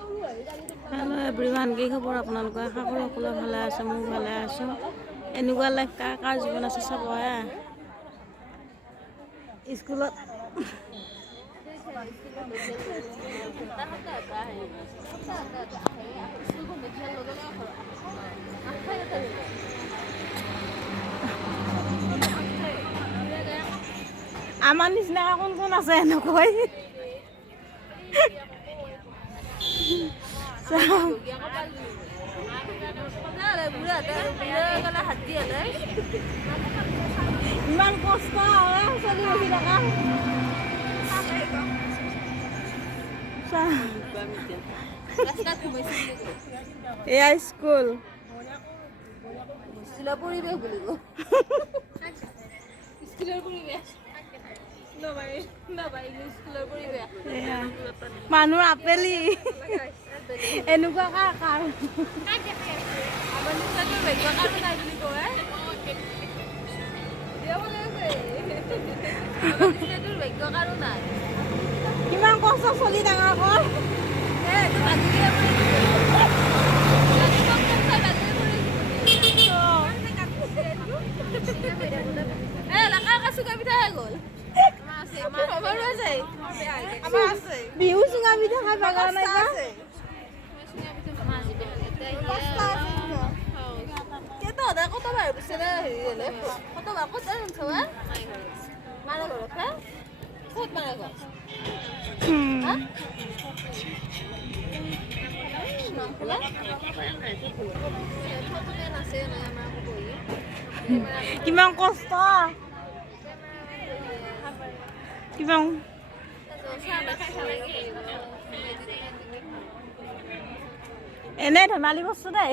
Hello' everyone, কি খবৰ আপোনালোকৰ? আশা কৰোঁ সকলোৱে ভালে আছে, মই ভালে আছোঁ। এনেকুৱা লাইফ কাৰ জীৱন আছে চাব হা। স্কুলত আমাৰ নিচিনাকৈ কোন কোন আছে এনেকৈ? ইমান কষ্ট চলি উঠি থকা এয়া স্কুল পৰিৱেশ বুলিব। স্কুলৰ পৰিৱেশ মানুহৰ আপেলি এনেকুৱা কাৰ কিমান কষ্ট চলি ডাঙৰ কৰ বিহু চুঙা পিঠা খাই পাগা নাই কত বাৰ পিছে হেৰি হলে কত বাৰ ক'ত মাৰা ঘৰত হা ক'ত মাৰা ঘৰ কিমান কষ্ট কিমান এনে ধেমালি বস্তু দেই